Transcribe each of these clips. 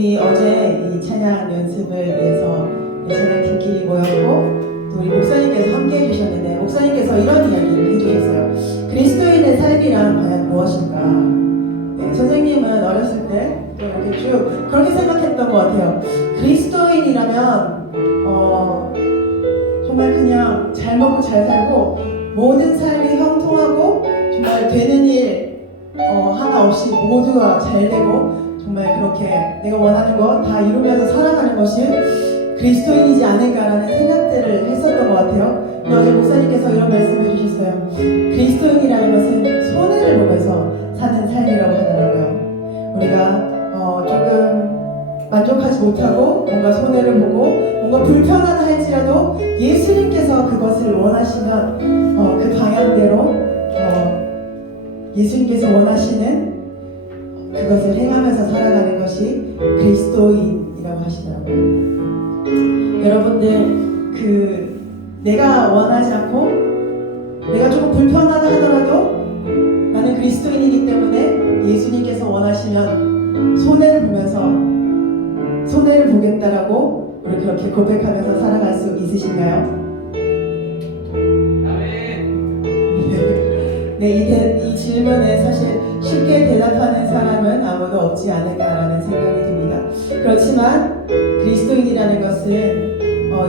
우리 어제 이 찬양 연습을 위해서 찬양팀끼리 모였고 또 우리 목사님께서 함께 해주셨는데 목사님께서 이런 이야기를 해주셨어요. 그리스도인의 삶이란 과연 무엇인가? 네, 선생님은 어렸을 때 또 이렇게 쭉 그렇게 생각했던 것 같아요. 그리스도인이라면 정말 그냥 잘 먹고 잘 살고 모든 삶이 형통하고 정말 되는 일 하나 없이 모두가 잘 되고 정말 그렇게 내가 원하는 거 다 이루면서 살아가는 것이 그리스도인이지 않을까라는 생각들을 했었던 것 같아요. 근데 어제 목사님께서 이런 말씀을 해주셨어요. 그리스도인이라는 것은 손해를 보면서 사는 삶이라고 하더라고요. 우리가 조금 만족하지 못하고 뭔가 손해를 보고 뭔가 불편하다 할지라도 예수님께서 그것을 원하시면 그 방향대로 예수님께서 원하시는 그것을 행하면서 살아가는 것이 그리스도인이라고 하시더라고요. 여러분들 내가 원하지 않고 내가 조금 불편하다 하더라도 나는 그리스도인이기 때문에 예수님께서 원하시면 손해를 보면서 손해를 보겠다라고 우리 그렇게 고백하면서 살아갈 수 있으신가요? 네, 이 질문에 사실 쉽게 대답하는 사람은 아무도 없지 않을까라는 생각이 듭니다. 그렇지만 그리스도인이라는 것은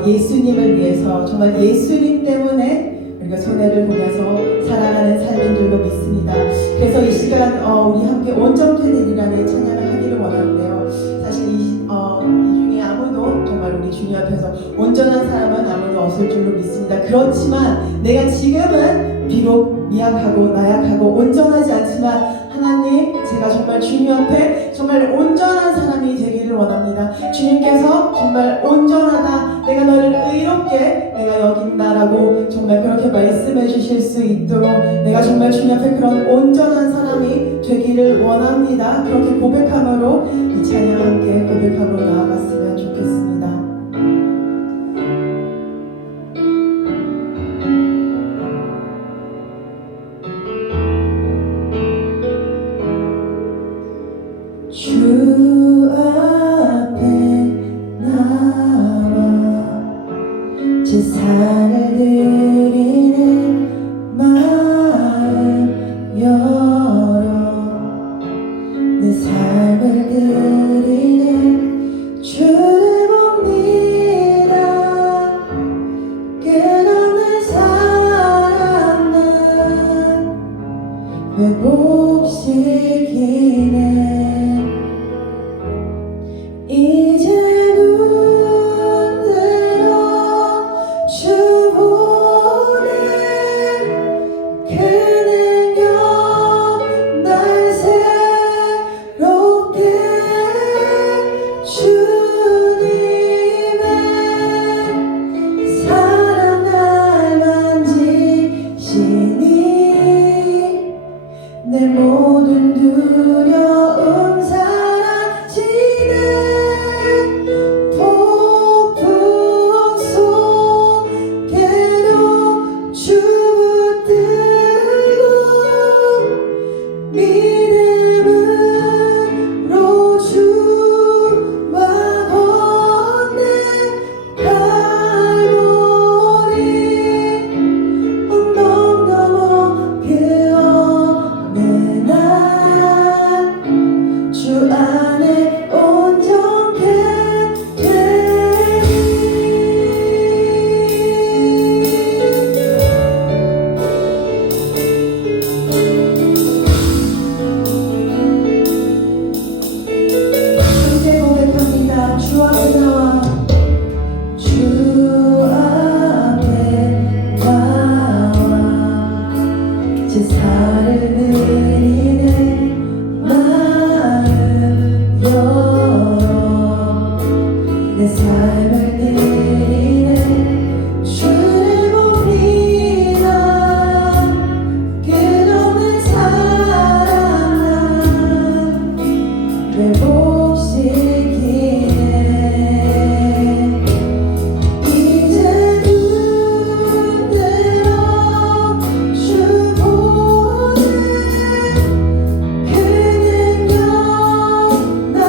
예수님을 위해서 정말 예수님 때문에 우리가 손해를 보면서 살아가는 삶인 줄로 믿습니다. 그래서 이 시간 우리 함께 온전되리라는 찬양을 하기를 원하는데요. 사실 이 중에 아무도 정말 우리 주님 앞에서 온전한 사람은 아무도 없을 줄로 믿습니다. 그렇지만 내가 지금은 비록 미약하고 나약하고 온전하지 않지만 하나님, 제가 정말 주님 앞에 정말 온전한 사람이 되기를 원합니다. 주님께서 정말 온전하다, 내가 너를 의롭게 내가 여긴다라고 정말 그렇게 말씀해 주실 수 있도록 내가 정말 주님 앞에 그런 온전한 사람이 되기를 원합니다. 그렇게 고백함으로 이 찬양 함께 고백함으로 나아갔으면 좋겠습니다. 주 앞에 나와 제사를 드리는 마음 열어 내 삶을 드리는 주를 봅니다. 끝없는 사랑 난 회복시키네. 이제 눈 들어 주 보는 그 능력 날 새롭게 주님의 사랑 날 만지시니 내 모든 두려움 사라지네. 제사를 드리는 마음 열어 내 삶을 드리는 주를 봅니다. 끝없는 사랑 회복시키네. 이제 눈 들어 주 보는 그 능력 날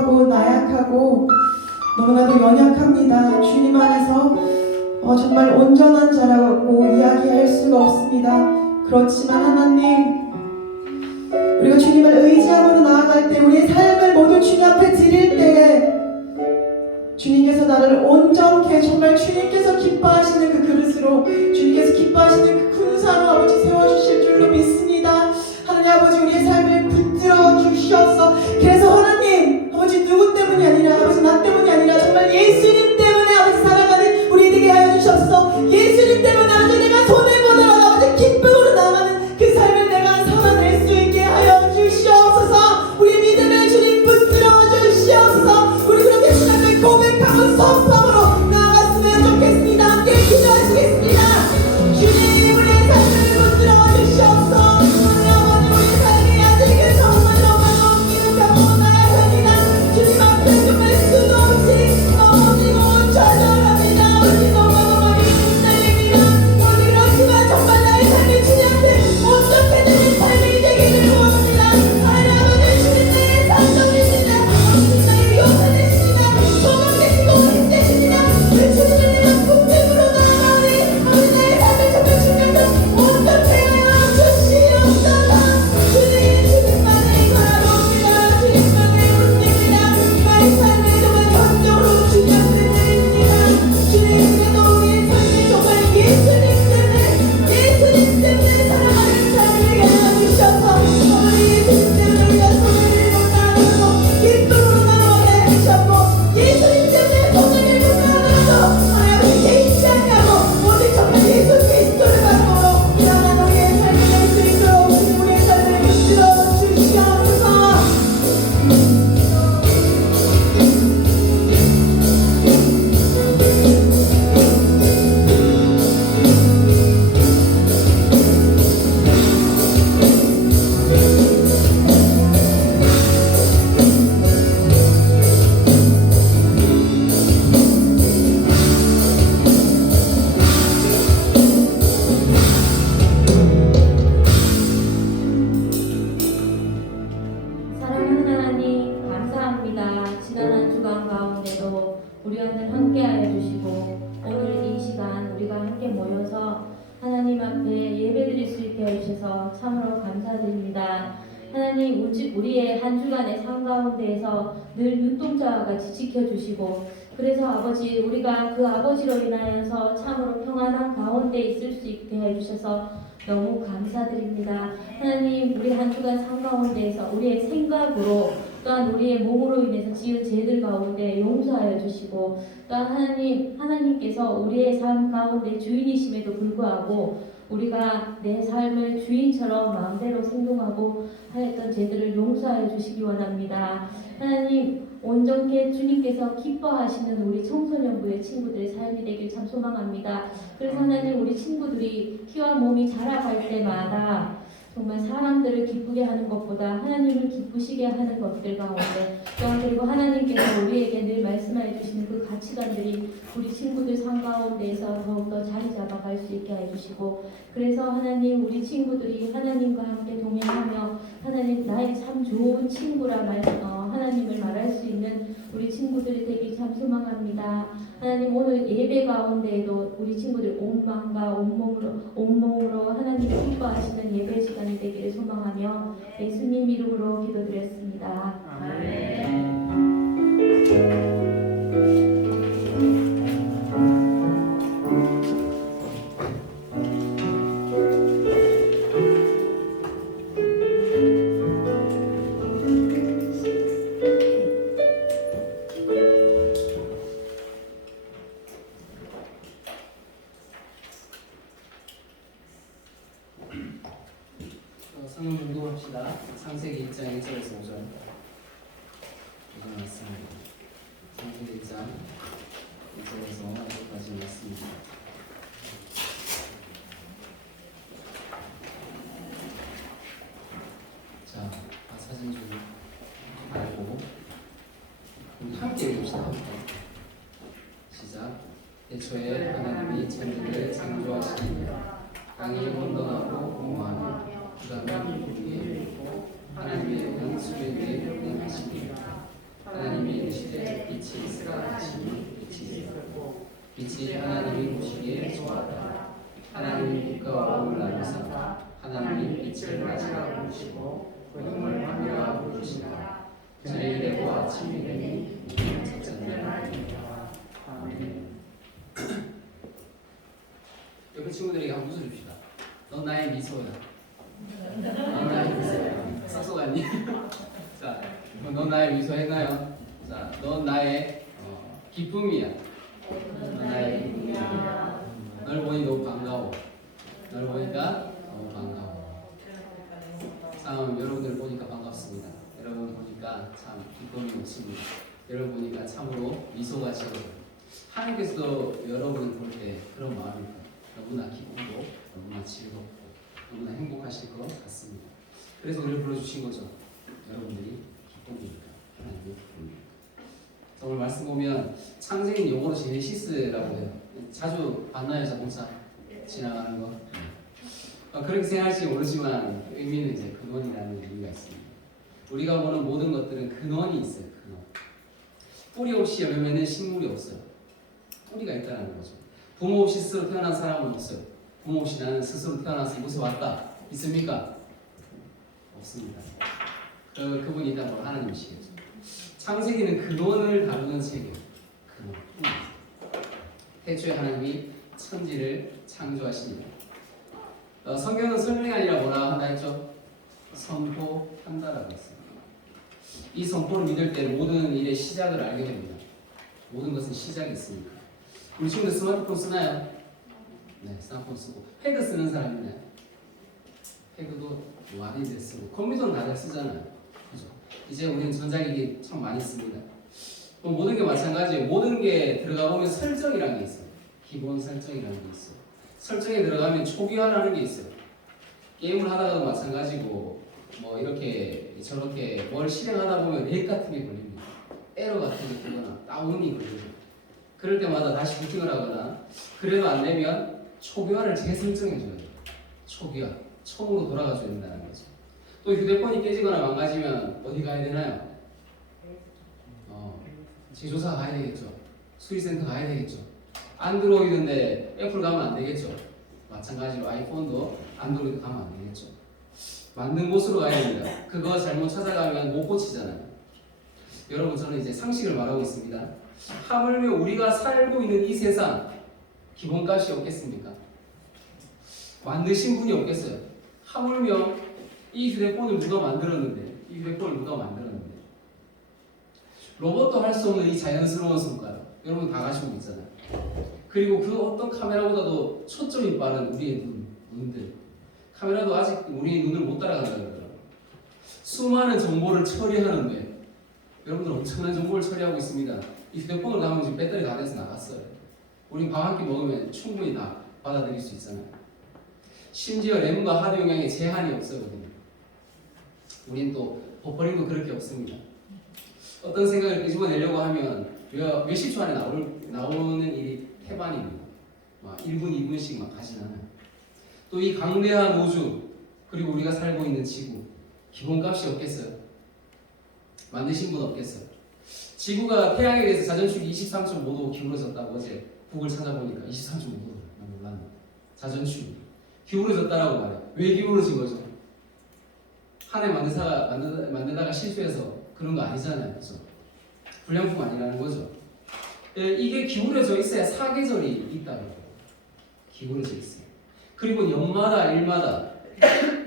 부족하고 나약하고 너무나도 연약합니다. 주님 안에서 정말 온전한 자라고 이야기할 수가 없습니다. 그렇지만 하나님, 우리가 주님을 의지함으로 나아갈 때, 우리의 삶을 모두 주님 앞에 드릴 때에 주님께서 나를 온전케, 정말 주님께서 기뻐하시는 그 그릇으로, 주님께서 기뻐하시는 그 군사로 아버지 세워주실 줄로 믿습니다. 하나님 아버지, 우리의 삶을 붙들어 주시옵소서. 그래서 하나님 아버지, 누구 때문이 아니라, 아버지 나 때문이 아니라 정말 예수님 때문에 아버지 살아가는 우리 되게 하여 주시옵소서. 예수님 때문에 아버지 내가 손해보더라도 아버지 기쁨으로 나가는 그 삶을 내가 살아낼 수 있게 하여 주시옵소서. 우리 믿음을 주님 붙들어 주시옵소서. 우리 그렇게 주님 앞에 고백하고 선포함으로 나아갔으면 좋겠습니다. 함께 기도하시겠습니다. 주님, 우리의 삶을 붙들어 주시옵소서. 하나님 아버지, 우리의 삶이 아직 정말 너무 나아갑니다. 주님 앞에 정말 수도 없이 넘어지고 좌절합니다. 우리 너무너무 힘들입니다. 우리 그렇지만 정말 나의 삶이 주님 앞에 온전히 되는 삶이 되기를 원합니다. 하나님 아버지, 주님 나의 산성이시다. 주님 나의 요새 되십니다. 소망 되시고 힘 되십니다. 그 주님을 내가 붙들고 나아가니 아버지 나의 삶을 정말 주님께서 온전히 하여 주시옵소서. 주님만을 바라봅니다. 주님만을 붙듭니다. 나의 삶을 정말 전적으로 주님 앞에 드립니다. 주님께도 우리의 삶이 정말 예수님 때문에 살아가는 삶을 되게 하여 주셔서 우리 예수님 때문에 우리가 손을 들고 나아가고 기쁨으로 나아가게 해주셨고, 예수님 때문에 손을 들고 나아가서 하나님 개의치 않냐고 오직 정말 예수 그리스도를 바라보고 일어난 우리의 삶을 낼 수 있도록 주님 우리의 삶을 붙들어 주시옵소서. 사랑하는 하나님, 감사합니다. 지난 한 주간 가운데도 우리와는 함께하여 주시고 오늘 이 시간 우리가 함께 모여서 하나님 앞에 예배드릴 수 있게 해주셔서 참으로 감사드립니다. 하나님, 우리의 한 주간의 삶 가운데에서 늘 눈동자와 같이 지켜주시고, 그래서 아버지, 우리가 그 아버지로 인하여서 참으로 평안한 가운데 있을 수 있게 해주셔서 너무 감사드립니다. 하나님, 우리 한 주간 삶 가운데에서 우리의 생각으로 또한 우리의 몸으로 인해서 지은 죄들 가운데 용서하여 주시고, 또한 하나님께서 우리의 삶 가운데 주인이심에도 불구하고 우리가 내 삶을 주인처럼 마음대로 생동하고 하였던 죄들을 용서하여 주시기 원합니다. 하나님, 온전케 주님께서 기뻐하시는 우리 청소년부의 친구들의 삶이 되길 참 소망합니다. 그래서 하나님, 우리 친구들이 키와 몸이 자라갈 때마다 정말 사람들을 기쁘게 하는 것보다 하나님을 기쁘시게 하는 것들 가운데, 또한 그리고 하나님께서 우리에게 늘 말씀해 주시는 그 가치관들이 우리 친구들 삶 가운데에서 더욱더 자리 잡아갈 수 있게 해주시고, 그래서 하나님, 우리 친구들이 하나님과 함께 동행하며 하나님 나의 참 좋은 친구라 하나님을 말할 수 있는 우리 친구들이 되기 참 소망합니다. 하나님, 오늘 예배 가운데에도 우리 친구들 온 마음과 온몸으로 하나님을 기뻐하시는 예배 시간이 되기를 소망하며 예수님 이름으로 기도드렸습니다. 아멘. 성경 공부합시다. 창세기 1장 1절에서 5절. 5절 말씀입니다. 창세기 1장 1절에서 5절까지 말씀입니다. 자, 사진 좀 알고 우리 함께 읽읍시다. 시작. 애초에 하나님이 천지를 창조하시니 땅이 혼돈하고 공허하며 그 다음에 우리의 하나님의 은수에 대해 운행하십니다. 하나님이 빛이 있으라하시니 빛이 있었고 빛이 하나님이 보시기에 좋았다. 하나님이 빛과 어둠을 나누사 하나님이 빛을 낮이라 부르시고 어둠을 밤이라 부르시니라. 저녁이 되고 아침이 되니 첫째 날이니라. 아멘. 옆에 친구들에게 한번 웃어줍시다. 넌 나의 미소야. 넌 나의 미소야. 썩썩하니? 자, 넌 나의 미소 했나요? 자, 넌 나의 기쁨이야. 넌 나의 기쁨이야. 널 보니 너무 반가워. 널 보니까 너무 반가워. 참 여러분들 보니까 반갑습니다. 여러분 보니까 참 기쁨이 넘칩니다. 여러분 보니까 참으로 미소가 지어져요. 하나님께서도 여러분을 볼 때 그런 마음이 너무나 기쁘고 너무나 즐겁고 너무나 행복하실 것 같습니다. 그래서 우리를 불러주신 거죠. 여러분들이 기쁨이니까 하나님의 기쁨이니까. 오늘 말씀 보면 창세기는 영어로 제네시스라고 해요. 자주 봤나요, 자동차 지나가는 거? 그렇게 생각할지 모르지만 의미는 이제 근원이라는 의미가 있습니다. 우리가 보는 모든 것들은 근원이 있어요. 근원. 뿌리 없이 열매맺는 식물이 없어요. 뿌리가 있다는 거죠. 부모 없이 스스로 태어난 사람은 없어요. 부모 없이 나는 스스로 태어나서 이곳에 왔다. 있습니까? 없습니다. 그분이 있다는 건 하나님이시겠죠. 창세기는 근원을 다루는 책이에요. 근원. 태초에 하나님이 천지를 창조하십니다. 성경은 설명이 아니라 뭐라 한다 했죠? 선포한다라고 했습니다. 이 선포를 믿을 때 모든 일의 시작을 알게 됩니다. 모든 것은 시작이 있습니다. 우리 친구들 스마트폰 쓰나요? 네, 스마트폰 쓰고. 패드 쓰는 사람 있나요? 패드도 많이들 쓰고. 컴퓨터는 다들 쓰잖아요. 그죠? 이제 우리는 전자기기 참 많이 씁니다. 모든 게 마찬가지예요. 모든 게 들어가 보면 설정이라는 게 있어요. 기본 설정이라는 게 있어요. 설정에 들어가면 초기화라는 게 있어요. 게임을 하다가도 마찬가지고 뭐 이렇게 저렇게 뭘 실행하다 보면 렉 같은 게 걸립니다. 에러 같은 게 뜨거나 다운이 걸리죠. 그럴 때마다 다시 부팅을 하거나 그래도 안 되면 초기화를 재설정해줘야 돼요. 초기화, 처음으로 돌아가줘야 된다는 거죠. 또 휴대폰이 깨지거나 망가지면 어디 가야 되나요? 제조사 가야 되겠죠. 수리센터 가야 되겠죠. 안드로이드인데 애플 가면 안 되겠죠. 마찬가지로 아이폰도 안드로이드 가면 안 되겠죠. 맞는 곳으로 가야 됩니다. 그거 잘못 찾아가면 못 고치잖아요. 여러분, 저는 이제 상식을 말하고 있습니다. 하물며 우리가 살고 있는 이 세상 기본값이 없겠습니까? 만드신 분이 없겠어요. 하물며 이 휴대폰을 누가 만들었는데, 이 휴대폰을 누가 만들었는데, 로봇도 할 수 없는 이 자연스러운 손가락, 여러분 다 가지고 있잖아요. 그리고 그 어떤 카메라보다도 초점이 빠른 우리의 눈들, 카메라도 아직 우리의 눈을 못 따라간다 그러더라고요. 수많은 정보를 처리하는데 여러분들 엄청난 정보를 처리하고 있습니다. 이 휴대폰을 가면 지금 배터리 다 돼서 나갔어요. 우린 밥 한 끼 먹으면 충분히 다 받아들일 수 있잖아요. 심지어 램과 하드 용량에 제한이 없거든요. 우린 또 버퍼링도 그렇게 없습니다. 어떤 생각을 끄집어내려고 하면 몇십 초 안에 나오는 일이 태반입니다. 막 1분, 2분씩 막 가진 않아요. 또 이 강대한 우주, 그리고 우리가 살고 있는 지구, 기본값이 없겠어요? 만드신 분 없겠어요? 지구가 태양에 대해서 자전축이 23.5도 기울어졌다고 어제 구글 찾아보니까 23.5도 몰랐네. 자전축 기울어졌다라고 말해요. 왜 기울어진 거죠? 한 해 만들다가 실수해서 그런 거 아니잖아요. 그죠? 불량품 아니라는 거죠. 이게 기울어져 있어야 사계절이 있다고 해요. 기울어져 있어요. 그리고 연마다 일마다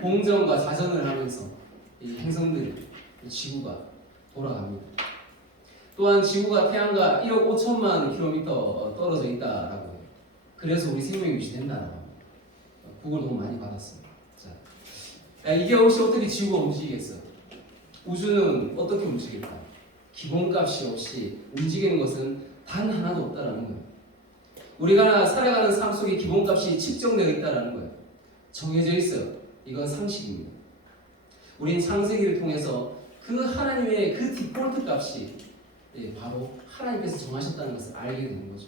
공전과 자전을 하면서 이 행성들, 지구가 돌아갑니다. 또한 지구가 태양과 1억 5천만 킬로미터 떨어져 있다라고 해요. 그래서 우리 생명이 유지된다라고 합니다. 구글 너무 많이 받았습니다. 자, 이게 혹시 어떻게 지구가 움직이겠어요? 우주는 어떻게 움직일까? 기본값이 없이 움직이는 것은 단 하나도 없다라는 거예요. 우리가 살아가는 삶 속에 기본값이 측정되어 있다라는 거예요. 정해져 있어요. 이건 상식입니다. 우린 창세기를 통해서 그 하나님의 그 디폴트 값이 바로 하나님께서 정하셨다는 것을 알게 되는 거죠.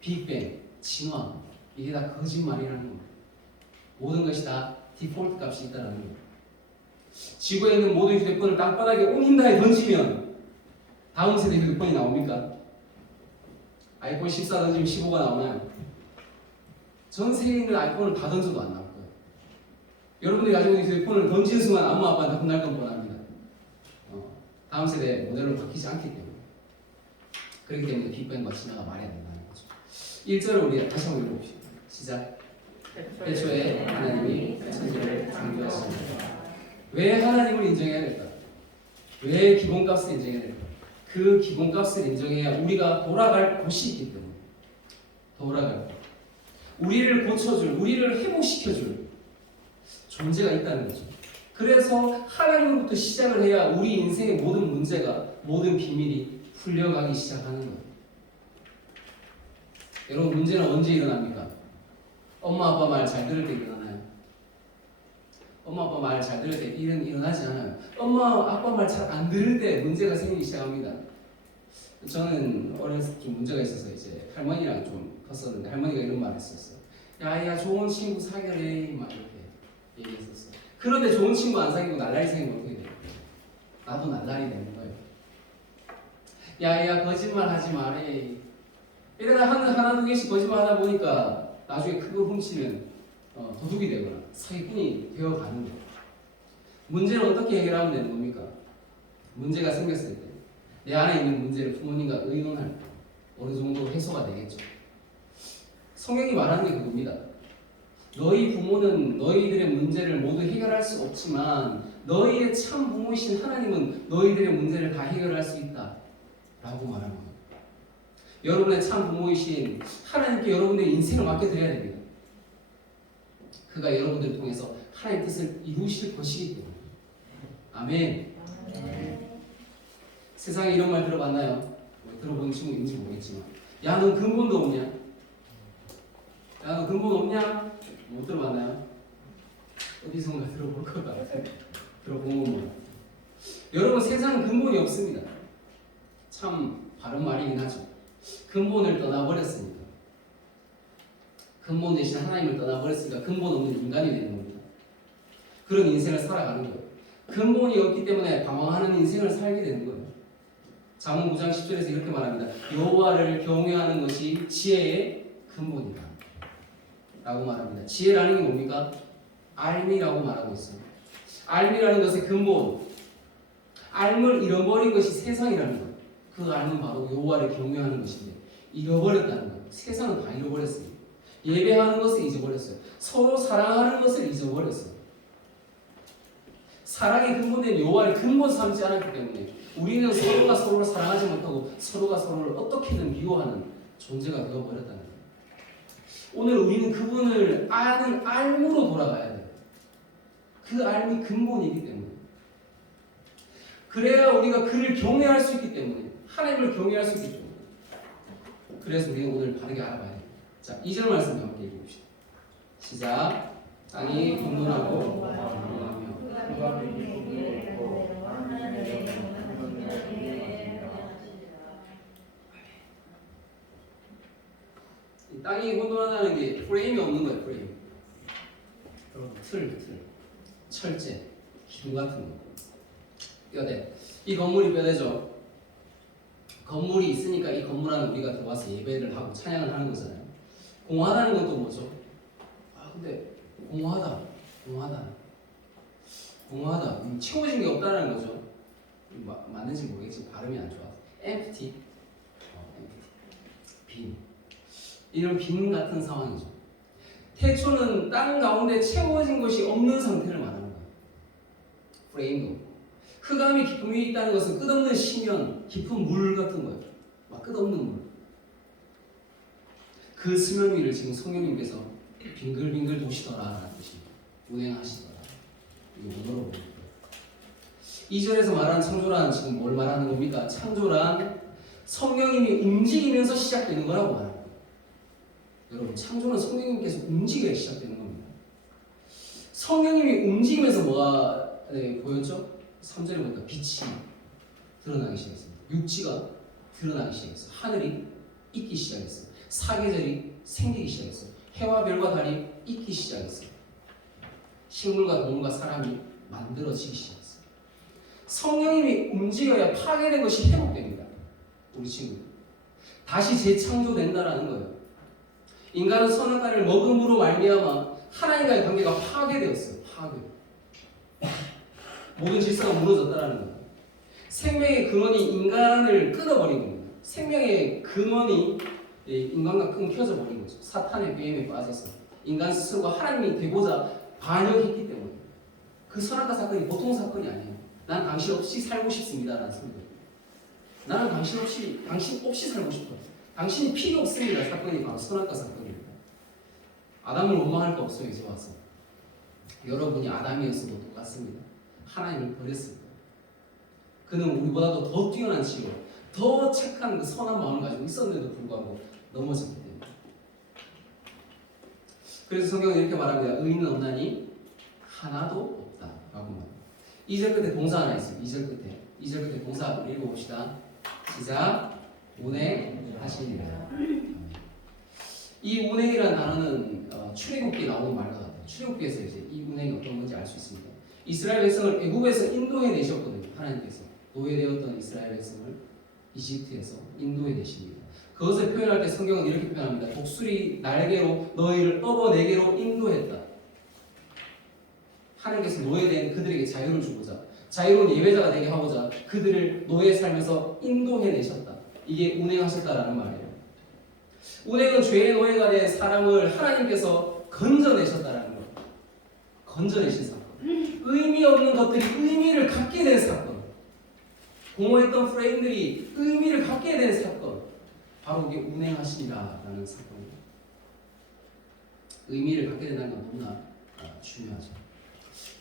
빅뱅, 진화, 이게 다 거짓말이라는 거예요. 모든 것이 다 디폴트 값이 있다는 거예요. 지구에 있는 모든 휴대폰을 땅바닥에 옮긴다에 던지면 다 다음 세대 휴대폰이 나옵니까? 아이폰 14 던지면 15가 나오나요? 전 세계에 있는 아이폰을 다 던져도 안 나올 거예요. 여러분들이 가지고 있는 휴대폰을 던지는 순간 엄마 아빠한테 혼날 건 뻔합니다. 다음 세대 모델로 바뀌지 않기 때문에. 그렇기 때문에 빅뱅과 진화가 말이 안 된다는 거죠. 1절을 우리 다시 한번 읽어봅시다. 시작. 태초에 하나님이 천지를 창조하셨습니다. 왜 하나님을 인정해야 될까? 왜 기본값을 인정해야 될까? 그 기본값을 인정해야 우리가 돌아갈 곳이 있기 때문에. 돌아갈 곳. 우리를 고쳐줄, 우리를 회복시켜줄 존재가 있다는 거죠. 그래서 하나님으로부터 시작을 해야 우리 인생의 모든 문제가, 모든 비밀이 풀려가기 시작하는 거예요. 여러분, 문제는 언제 일어납니까? 엄마 아빠 말 잘 들을 때 일어나나요? 엄마 아빠 말 잘 들을 때 일은 일어나지 않아요. 엄마 아빠 말 잘 안 들을 때 문제가 생기기 시작합니다. 저는 어렸을 때 좀 문제가 있어서 이제 할머니랑 좀 컸었는데 할머니가 이런 말을 했었어요. 야야 좋은 친구 사귀래 막 이렇게 얘기했었어요. 그런데 좋은 친구 안 사귀고 날라리 사귀면 어떻게 돼요? 나도 날라리 되는 거예요. 야야 거짓말 하지 마래. 이러다 하나 두 개씩 거짓말 하다 보니까 나중에 큰 걸 훔치면 도둑이 되거나 사기꾼이 되어가는 거예요. 문제를 어떻게 해결하면 되는 겁니까? 문제가 생겼을 때 내 안에 있는 문제를 부모님과 의논할 때 어느 정도 해소가 되겠죠. 성경이 말하는 게 그겁니다. 너희 부모는 너희들의 문제를 모두 해결할 수 없지만 너희의 참 부모이신 하나님은 너희들의 문제를 다 해결할 수 있다 라고 말하는 거예요. 여러분의 참 부모이신 하나님께 여러분의 인생을 맡겨드려야 됩니다. 그가 여러분들을 통해서 하나님의 뜻을 이루실 것이기 때문에. 아멘. 세상에 이런 말 들어봤나요? 뭐 들어본 친구 있는지 모르겠지만 야 너 근본도 없냐? 야 너 근본 없냐? 못 들어봤나요? 어디선가 들어볼 것 같아요. 들어본 것만. 여러분 세상은 근본이 없습니다. 참 바른 말이긴 하죠. 근본을 떠나버렸으니까. 근본 대신 하나님을 떠나버렸으니까 근본 없는 인간이 되는 겁니다. 그런 인생을 살아가는 거예요. 근본이 없기 때문에 방황하는 인생을 살게 되는 거예요. 잠언 9장 10절에서 이렇게 말합니다. 여호와를 경외하는 것이 지혜의 근본이다 라고 말합니다. 지혜라는 게 뭡니까? 알미라고 말하고 있어요. 알미라는 것의 근본, 알을 잃어버린 것이 세상이라는 거예요. 그 알은 바로 여호와를 경외하는 것인데 잃어버렸다는 거예요. 세상은 다 잃어버렸어요. 예배하는 것을 잊어버렸어요. 서로 사랑하는 것을 잊어버렸어요. 사랑의 근본된 여호와를 근본 삼지 않았기 때문에 우리는 서로가 서로를 사랑하지 못하고 서로가 서로를 어떻게든 미워하는 존재가 되어버렸다는 거예요. 오늘 우리는 그분을 아는 알무로 돌아가야 돼요. 그 알미 근본이기 때문에. 그래야 우리가 그를 경외할 수 있기 때문에. 하나님을 경외할 수 있기 때문에. 그래서 우리는 오늘 바르게 알아봐야 돼요. 자, 2절 말씀 함께 읽어봅시다. 시작. 땅이 분분하고 땅이 혼돈하다는 게 프레임이 없는 거예요. 프레임. 틀, 철제, 기둥 같은 거. 뼈대. 이 건물이 뼈대죠. 건물이 있으니까 이 건물 안에 우리가 들어와서 예배를 하고 찬양을 하는 거잖아요. 공허하다는 건 또 뭐죠? 아 근데 공허하다. 채워진 게 없다는 거죠. 맞는지 모르겠지만 발음이 안 좋아서. empty. 빈. 이런 빈 같은 상황이죠. 태초는 땅 가운데 채워진 것이 없는 상태를 말하는 거예요. 프레임도. 흑암이 깊은 위에 있다는 것은 끝없는 심연, 깊은 물 같은 거예요. 막 끝없는 물. 그 수면 위를 지금 성령님께서 빙글빙글 도시더라라는 뜻입니다. 운행하시더라. 이거 원어로 보니까. 2절에서 말하는 창조란 지금 뭘 말하는 겁니까? 창조란 성령님이 움직이면서 시작되는 거라고 말합니다. 여러분, 창조는 성령님께서 움직여야 시작되는 겁니다. 성령님이 움직이면서 뭐가 보였죠? 3절에 보니까 빛이 드러나기 시작했습니다. 육지가 드러나기 시작했어요. 하늘이 있기 시작했어요. 사계절이 생기기 시작했어요. 해와 별과 달이 있기 시작했어요. 식물과 동물과 사람이 만들어지기 시작했어요. 성령님이 움직여야 파괴된 것이 회복됩니다. 우리 친구들. 다시 재창조된다라는 거예요. 인간은 선악과를 먹음으로 말미암아 하나님과의 관계가 파괴되었어요. 파괴. 모든 질서가 무너졌다라는 거예요. 생명의 근원이 인간을 끊어버린 겁니다. 생명의 근원이 인간과 끊겨져 버린 거죠. 사탄의 비엠에 빠져서 인간 스스로가 하나님이 되고자 반역했기 때문에. 그 선악과 사건이 보통 사건이 아니에요. 난 당신 없이 살고 싶습니다라는 소리예요. 나는 당신 없이 살고 싶어요. 당신이 필요 없습니다. 사건이 바로 선악과 사건입니다. 아담을 원망할 거 없어요. 이제 와서 여러분이 아담이었어도 똑같습니다. 하나님을 버렸을 거예요. 그는 우리보다도 더 뛰어난 지혜로 더 착한 그 선한 마음을 가지고 있었는데도 불구하고 넘어졌기 때문에. 그래서 성경은 이렇게 말합니다. 의인은 없나니 하나도 없다 라고 말합니다. 2절 끝에 동사 하나 있어요. 2절 끝에 동사 우리 읽어봅시다. 시작. 운행하시니라. 이 운행이라는 단어는 출애굽기에 나오는 말과 같아요. 출애굽기에서 이제 이 운행이 어떤 건지 알 수 있습니다. 이스라엘 백성을 애굽에서 인도해 내셨거든요. 하나님께서 노예되었던 이스라엘 백성을 이집트에서 인도해 내십니다. 그것을 표현할 때 성경은 이렇게 표현합니다. 독수리 날개로 너희를 업어 내게로 인도했다. 하나님께서 노예된 그들에게 자유를 주고자 자유로운 예배자가 되게 하고자 그들을 노예 삶에서 인도해 내셨다. 이게 운행하셨다라는 말이에요. 운행은 죄의 노예가 된 사람을 하나님께서 건져내셨다라는 거예요. 건져내신 사건. 의미 없는 것들이 의미를 갖게 된 사건. 공허했던 프레임들이 의미를 갖게 된 사건. 바로 이게 운행하시니라라는 사건입니다. 의미를 갖게 된다는 건 너무나 중요하죠.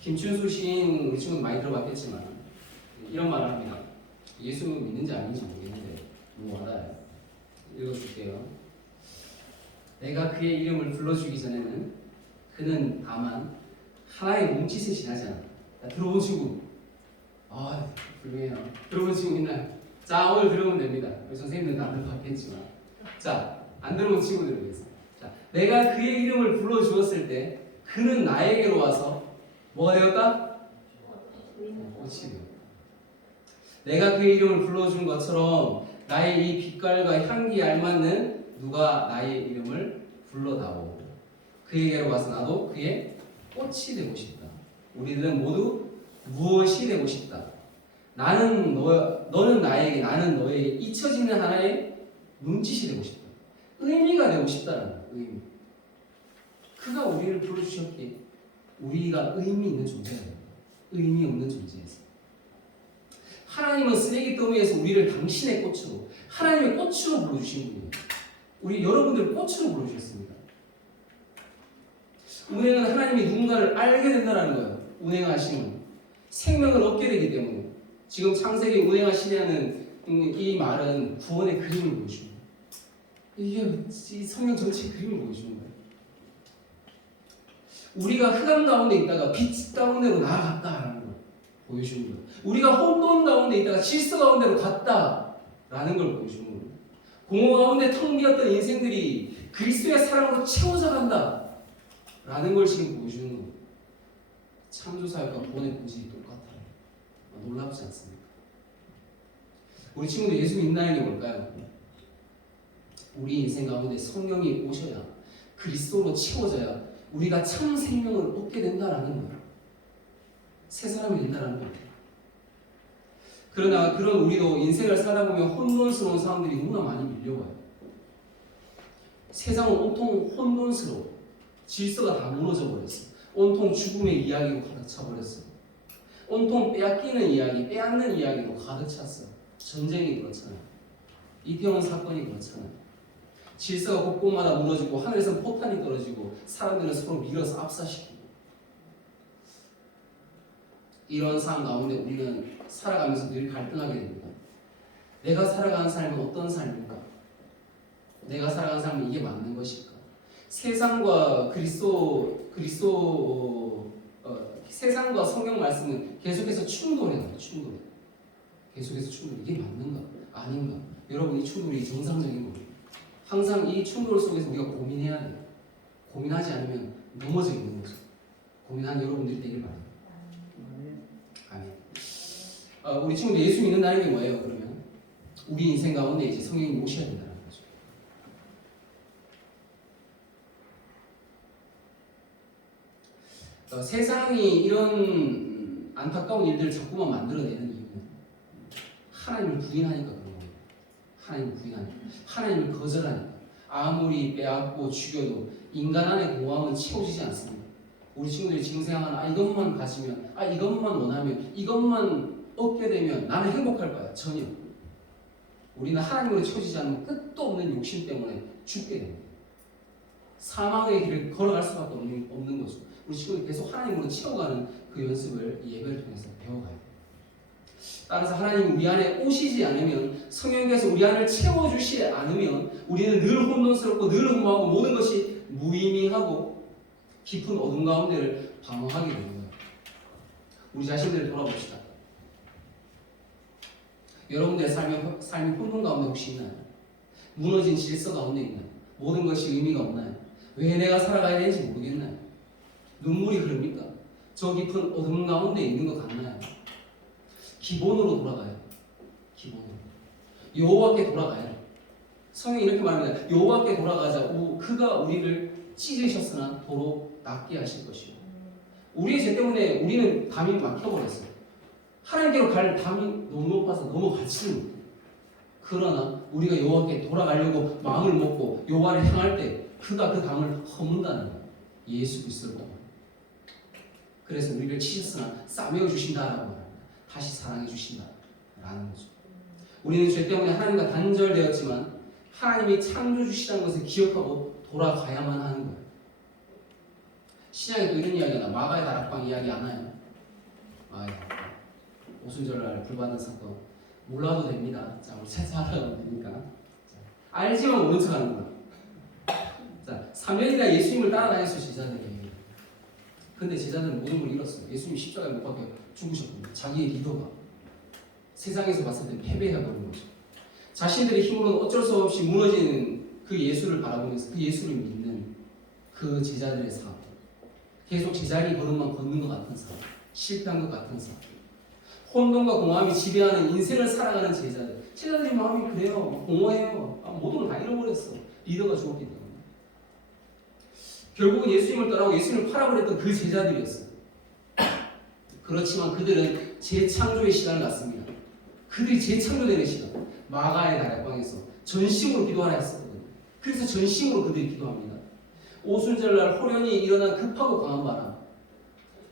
김춘수 시인 우리 친구는 많이 들어봤겠지만 이런 말을 합니다. 예수 믿는지 아닌지 모르겠는데 너무 와닿아요. 읽어줄게요. 내가 그의 이름을 불러주기 전에는 그는 다만 하나의 몸짓에 지나지 않아. 들어본 친구. 훌륭해요. 들어본 친구 있나요? 자, 오늘 들어보면 됩니다. 우리 선생님들은 다 들어봤겠지만. 자, 안 들어본 친구들을 위해서. 자, 내가 그의 이름을 불러주었을 때 그는 나에게로 와서 뭐가 되었다? 꽃이 되었다. 내가 그의 이름을 불러준 것처럼 나의 이 빛깔과 향기에 알맞는 누가 나의 이름을 불러다오. 그에게로 와서 나도 그의 꽃이 되고 싶다. 우리들은 모두 무엇이 되고 싶다. 너는 나에게, 나는 너에게 잊혀지는 하나의 눈짓이 되고 싶다. 의미가 되고 싶다는 거야. 의미. 그가 우리를 불러주셨기에 우리가 의미 있는 존재가 됩니다. 의미 없는 존재에서. 하나님은 쓰레기 더미에서 우리를 당신의 꽃으로, 하나님의 꽃으로 불러주신 분이에요. 우리 여러분들을 꽃으로 불러주셨습니다. 운행은 하나님이 누군가를 알게 된다는 거예요. 운행하시는 생명을 얻게 되기 때문에. 지금 창세기 운행하시냐는 이 말은 구원의 그림을 보여줍니다. 이게 이 성경 전체의 그림을 보여주는 거예요. 우리가 흑암 가운데 있다가 빛 가운데로 나아갔다라는 걸 보여주는 거예요. 우리가 혼돈 가운데 있다가 질서 가운데로 갔다라는 걸 보여주는 거예요. 공허 가운데 텅 비었던 인생들이 그리스도의 사랑으로 채워져 간다라는 걸 지금 보여주는 거예요. 창조사역과 구원의 본질이 똑같아요. 놀랍지 않습니까? 우리 친구들 예수 믿는다는 게 뭘까요? 우리 인생 가운데 성령이 오셔야 그리스도로 채워져야 우리가 참 생명을 얻게 된다라는 거예요. 새 사람이 된다라는 거예요. 그러나 그런 우리도 인생을 살아보면 혼돈스러운 사람들이 너무나 많이 밀려와요. 세상은 온통 혼돈스러워. 질서가 다 무너져 버렸어. 온통 죽음의 이야기로 가득 차버렸어. 온통 빼앗기는 이야기, 빼앗는 이야기로 가득 찼어. 전쟁이 그렇잖아요. 이태원 사건이 그렇잖아요. 질서가 곳곳마다 무너지고 하늘에서 포탄이 떨어지고 사람들은 서로 밀어서 압사시키고 이런 상황 가운데 우리는 살아가면서 늘 갈등하게 됩니다. 내가 살아가는 삶은 어떤 삶일까? 내가 살아가는 삶은 이게 맞는 것일까? 세상과 세상과 성경 말씀은 계속해서 충돌해요. 계속해서 충돌. 이게 맞는가? 아닌가? 여러분 이 충돌이 정상적인 겁니다. 항상 이 충돌 속에서 우리가 고민해야 돼요. 고민하지 않으면 넘어져 있는 거죠. 고민하는 여러분들이 되길 바랍니다. 아멘. 우리 친구들 예수 믿는다는 게 뭐예요? 그러면 우리 인생 가운데 이제 성령님 오셔야 된다는 거죠. 세상이 이런 안타까운 일들을 자꾸만 만들어내는 이유는 하나님을 부인하니까 그런 거예요. 하나님을 부인하니까, 하나님을 거절하니까. 아무리 빼앗고 죽여도 인간 안의 공허함은 채워지지 않습니다. 우리 친구들이 지금 생각하는 이것만 가지면, 이것만 원하면, 이것만 얻게 되면 나는 행복할 거야. 전혀. 우리는 하나님으로 채워지지 않으면 끝도 없는 욕심 때문에 죽게 됩니다. 사망의 길을 걸어갈 수밖에 없는 거죠. 우리 친구들이 계속 하나님으로 채워가는 그 연습을 이 예배를 통해서 배워가야 돼요. 따라서 하나님이 우리 안에 오시지 않으면, 성령께서 우리 안을 채워주시지 않으면 우리는 늘 혼돈스럽고 늘 허무하고 모든 것이 무의미하고 깊은 어둠 가운데를 방황하게 되는 거예요. 우리 자신들을 돌아봅시다. 여러분들의 삶이 혼돈 가운데 혹시 있나요? 무너진 질서 가운데 있나요? 모든 것이 의미가 없나요? 왜 내가 살아가야 되는지 모르겠나요? 눈물이 흐릅니까? 저 깊은 어둠 가운데 있는 것 같나요? 기본으로 돌아가요. 기본으로. 여호와께 돌아가요. 성경이 이렇게 말합니다. 여호와께 돌아가자. 그가 우리를 찢으셨으나 도로 낫게 하실 것이요. 우리의 죄 때문에 우리는 담이 막혀버렸어요. 하나님께로 갈 담이 너무 높아서 넘어가지는 못해요. 그러나 우리가 여호와께 돌아가려고 마음을 먹고 여호와를 향할 때 그가 그 담을 허문다는 거예요. 예수 그리스도를 보고. 그래서 우리를 치셨으나 싸매어 주신다라고 말합니다. 다시 사랑해 주신다라는 거죠. 우리는 죄 때문에 하나님과 단절되었지만 하나님이 창조주시다는 것을 기억하고 돌아가야만 하는 거예요. 신약에 또 이런 이야기가 나. 마가의 다락방 이야기 아나요? 마가의 다락방. 오순절날 불받는 사건. 몰라도 됩니다. 자, 우리 체사하려면 되니까. 자, 알지만 모른 척 하는 거예요. 자, 3년이나 예수님을 따라다녔어요, 제자들이. 근데 제자들은 모든 걸 잃었어요. 예수님이 십자가에 못 박혀 죽으셨거든요. 자기의 리더가. 세상에서 봤을 때 패배해버린 거죠. 자신들의 힘으로는 어쩔 수 없이 무너지는 그 예수를 바라보면서 그 예수를 믿는 그 제자들의 삶. 계속 제자리 걸음만 걷는 것 같은 삶. 실패한 것 같은 삶. 혼돈과 공허함이 지배하는 인생을 살아가는 제자들. 제자들이 마음이 그래요. 공허해요. 모든 걸 다 잃어버렸어. 리더가 죽었기 때문에. 결국은 예수님을 떠나고 예수님을 팔아버렸던 그 제자들이었어요. 그렇지만 그들은 재창조의 시간을 갖습니다. 그들이 재창조되는 시간. 마가의 다락방에서 전심으로 기도하라 했었거든요. 그래서 전심으로 그들이 기도합니다. 오순절날 호련히 일어난 급하고 강한 바람,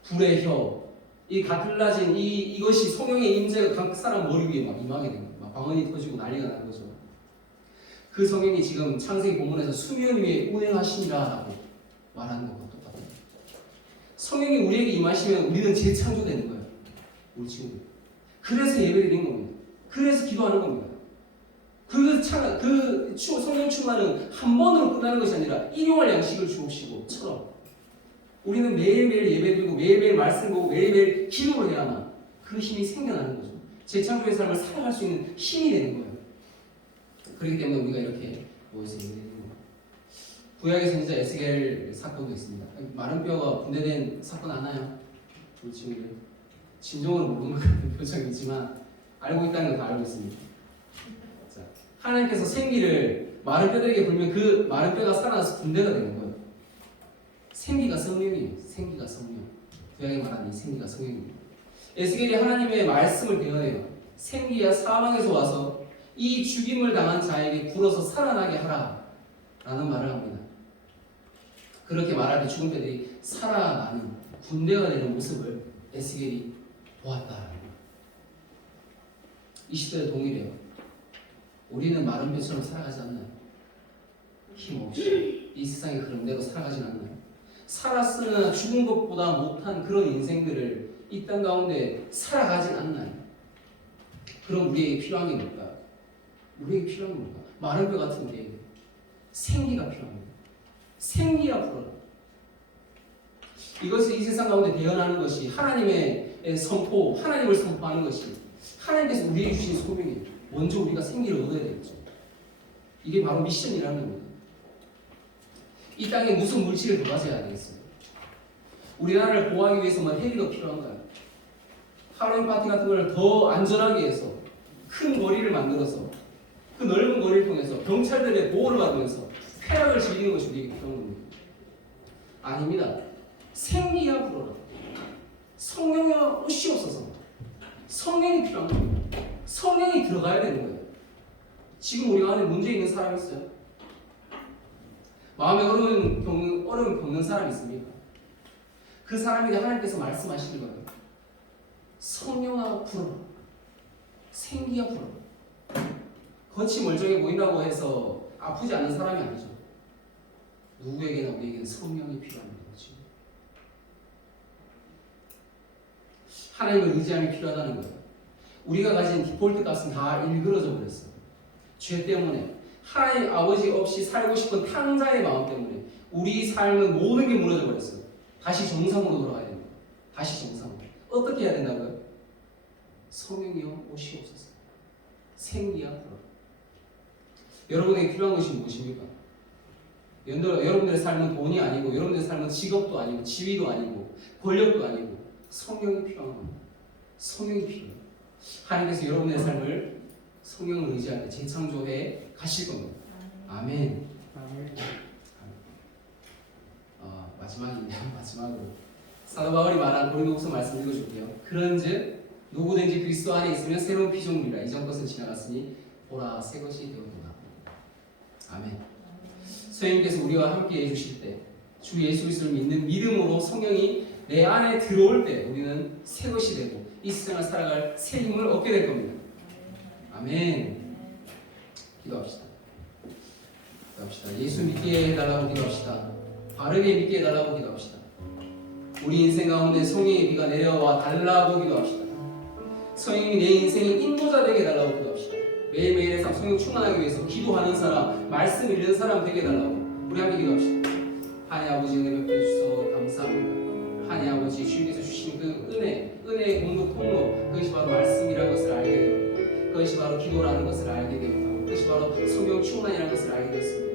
불의 혀, 이 가틀라진 이것이 성령의 임재가 각 사람 머리 위에 막 임하게 됩니다. 막 방언이 터지고 난리가 나는 거죠. 그 성령이 지금 창세기 본문에서 수면 위에 운행하시니라라고 말하는 것과 똑같아요. 성령이 우리에게 임하시면 우리는 재창조되는 거예요. 우리 친구들. 그래서 예배를 드린 겁니다. 그래서 기도하는 겁니다. 성령 충만은 한 번으로 끝나는 것이 아니라 일용할 양식을 주옵시고처럼 우리는 매일매일 예배드리고 매일매일 말씀 보고 매일매일 기도를 해야만 그 힘이 생겨나는 거죠. 재창조의 삶을 살아갈 수 있는 힘이 되는 거예요. 그렇기 때문에 우리가 이렇게 모여서 예배드리는 거예요. 구약의 선지자 에스겔 사건도 있습니다. 마른 뼈가 분해된 사건 아나요? 우리 친구들 진정으로 모르는 것 같은 표정이지만 알고 있다는 걸 다 알고 있습니다. 자, 하나님께서 생기를 마른 뼈들에게 불면 그 마른 뼈가 살아나서 분대가 되는 거예요. 생기가 성령이에요. 생기가 성령. 구약에 말하는 이 생기가 성령입니다. 에스겔이 하나님의 말씀을 대언해요. 생기야 사망에서 와서 이 죽임을 당한 자에게 굴어서 살아나게 하라 라는 말을 합니다. 그렇게 말할 때 죽은 뼈들이 살아나는 군대가 되는 모습을 에스겔이 보았다. 이 시대에 동일해요. 우리는 마른 뼈처럼 살아가지 않나요? 힘없이 이 세상의 흐름대로 살아가진 않나요? 살았으나 죽은 것보다 못한 그런 인생들을 이 땅 가운데 살아가진 않나요? 그럼 우리에게 필요한 게 뭘까요? 우리에게 필요한 게 뭘까요? 마른 뼈 같은 게 생기가 필요합니다. 생기가 불어라. 이것을 이 세상 가운데 대언하는 것이 하나님의 선포, 하나님을 선포하는 것이 하나님께서 우리에게 주신 소명이에요. 먼저 우리가 생기를 얻어야 되겠죠. 이게 바로 미션이라는 겁니다. 이 땅에 무슨 물질을 더 가져야 되겠어요? 우리나라를 보호하기 위해서 뭐 헬이 더 필요한가요? 할로윈 파티 같은 걸 더 안전하게 해서 큰 거리를 만들어서 그 넓은 거리를 통해서 경찰들의 보호를 받으면서 쾌락을 즐기는 것이 우리에게 필요한 겁니다. 아닙니다. 생기야 불어라. 성령의 옷이 없어서 성령이 필요한 겁니다. 성령이 들어가야 되는 거예요. 지금 우리가 안에 문제 있는 사람 있어요? 마음에 어려움 겪는 사람 있습니까? 그 사람에게 하나님께서 말씀하시는 거예요. 성령아 불어라. 생기야 불어라. 겉이 멀쩡해 보인다고 해서 아프지 않은 사람이 아니죠. 누구에게나 우리에게는 성령이 필요한 거지. 하나님을 의지함이 필요하다는 거예요. 우리가 가진 디폴트 값은 다 일그러져 버렸어요. 죄 때문에 하나님 아버지 없이 살고 싶은 탕자의 마음 때문에 우리 삶은 모든 게 무너져 버렸어요. 다시 정상으로 돌아가야 됩니다. 다시 정상으로. 어떻게 해야 된다고요? 성령이여 오시옵소서. 생기야 불어. 여러분에게 필요한 것이 무엇입니까? 여러분들의 삶은 돈이 아니고, 여러분들의 삶은 직업도 아니고, 지위도 아니고, 권력도 아니고, 성령이 필요한 겁니다. 성령이 필요해요. 하나님께서 여러분의 삶을 성령을 의지할 때 재창조해 가실 겁니다. 아멘. 마지막인데요. 마지막으로 사도 바울이 말한 고린도후서 말씀 읽어줄게요. 그런즉 누구든지 그리스도 안에 있으면 새로운 피조물이라. 이전 것은 지나갔으니 보라 새 것이 되었도다. 아멘. 성령님께서 우리와 함께 해주실 때, 주 예수 그리스도를 믿는 믿음으로 성령이 내 안에 들어올 때 우리는 새 것이 되고 이 세상을 살아갈 새 힘을 얻게 될 겁니다. 아멘. 기도합시다. 예수 믿게 해달라고 기도합시다. 바르게 믿게 해달라고 기도합시다. 우리 인생 가운데 성령의 비가 내려와 달라고 기도합시다. 성령이 내 인생의 인도자 되게 해달라고 기도합시다. 매일매일의 삶 성령 충만하기 위해서 기도하는 사람, 말씀 읽는 사람 되게 해달라고 우리 함께 기도합시다. 하나님 아버지 은혜 베풀어 주셔서 감사합니다. 하나님 아버지 주님께서 주신 그 은혜의 공급 통로, 그것이 바로 말씀이라는 것을 알게 되고, 그것이 바로 기도라는 것을 알게 되고, 그것이 바로 성령 충만이라는 것을 알게 되었습니다.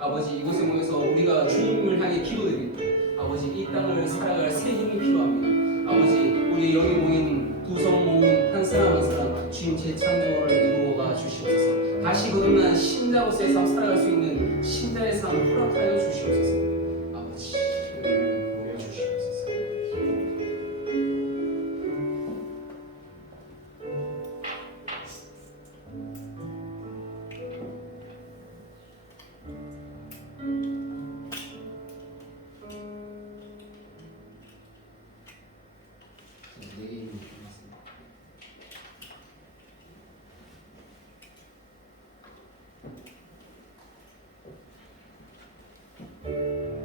아버지 이곳에 모여서 우리가 주님을 향해 기도드립니다. 아버지 이 땅을 살아갈 새 힘이 필요합니다. 아버지 우리 여기 모인 두 성 모임 한 사람 한 사람 주님 재창조를 이루어가 주시옵소서. 다시 거듭난 신자로서의 삶 살아갈 수 있는 신자의 삶 허락하여 주시옵소서. 아버지 은혜를 부어 주시옵소서. 네,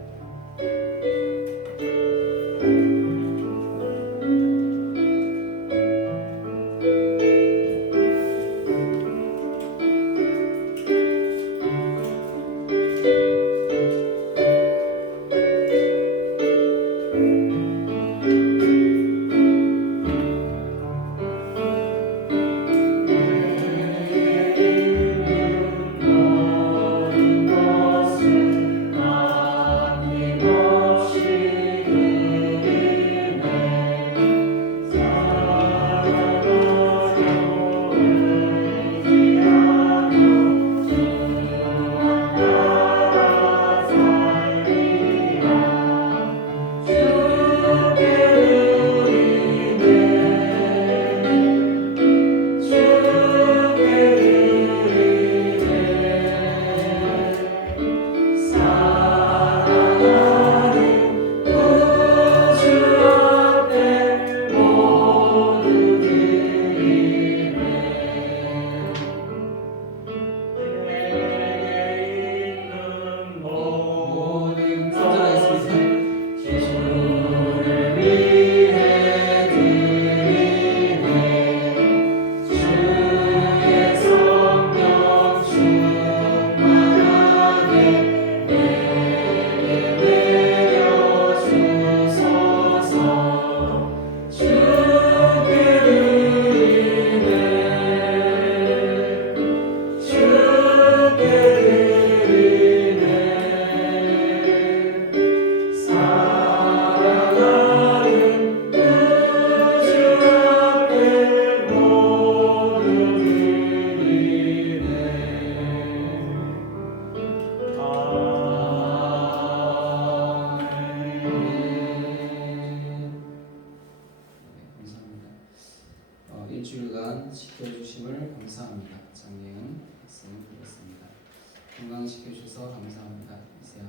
건강시켜 주셔서 감사합니다. 이세아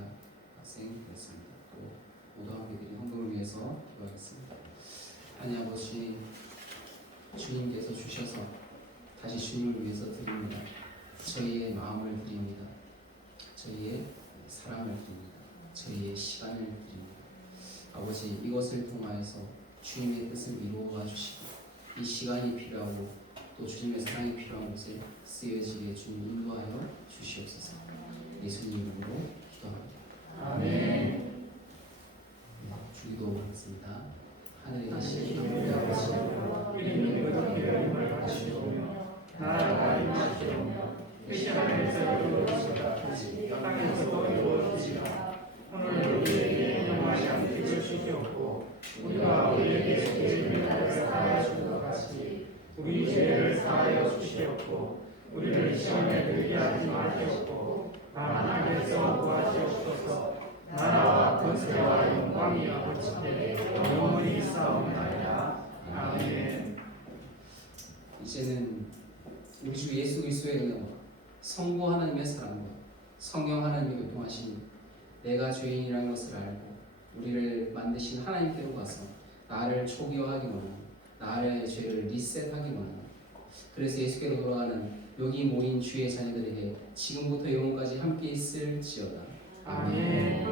학생 그렇습니다. 또 모두 함께드린 헌금을 위해서 기도하겠습니다. 하나님 아버지, 주님께서 주셔서 다시 주님을 위해서 드립니다. 저희의 마음을 드립니다. 저희의 사랑을 드립니다. 저희의 시간을 드립니다. 아버지, 이것을 통하여서 주님의 뜻을 이루어 주시고 이 시간이 필요하고 또 주님의 사랑이 필요한 곳에 쓰여지게 주님 인도하여 주시옵소서. 예수님 이름으로 기도합니다. 아멘. 주기도 하겠습니다. 하늘에 계신 하나님 아버지, 이름이 거듭되어 임을 받으시오며 나라가 임하시오며 뜻이 하늘에서 이루어지것 같이 땅에서도 이루어지리라. 오늘 우리에게 영원히 함께 주시옵고 우리가 우리에게 죄를 사하여 준 것 같이 우리 죄를 사하여 주시옵고 우리를 시험에 들게 하지 마시옵고 하나님께서 구하시옵소서. 나라와 권세와 영광이 아버지께 영원히 싸움나이다. 아멘. 이제는 우리 주 예수 그리스도의 은혜와 성부 하나님의 사랑과 성령 하나님의 교통하신 내가 죄인이라는 것을 알고 우리를 만드신 하나님께로 가서 나를 초기화하기 원하는 나의 죄를 리셋하기 원하는 그래서 예수께로 돌아가는 여기 모인 주의 자녀들에게 지금부터 영원까지 함께 있을지어다. 아멘.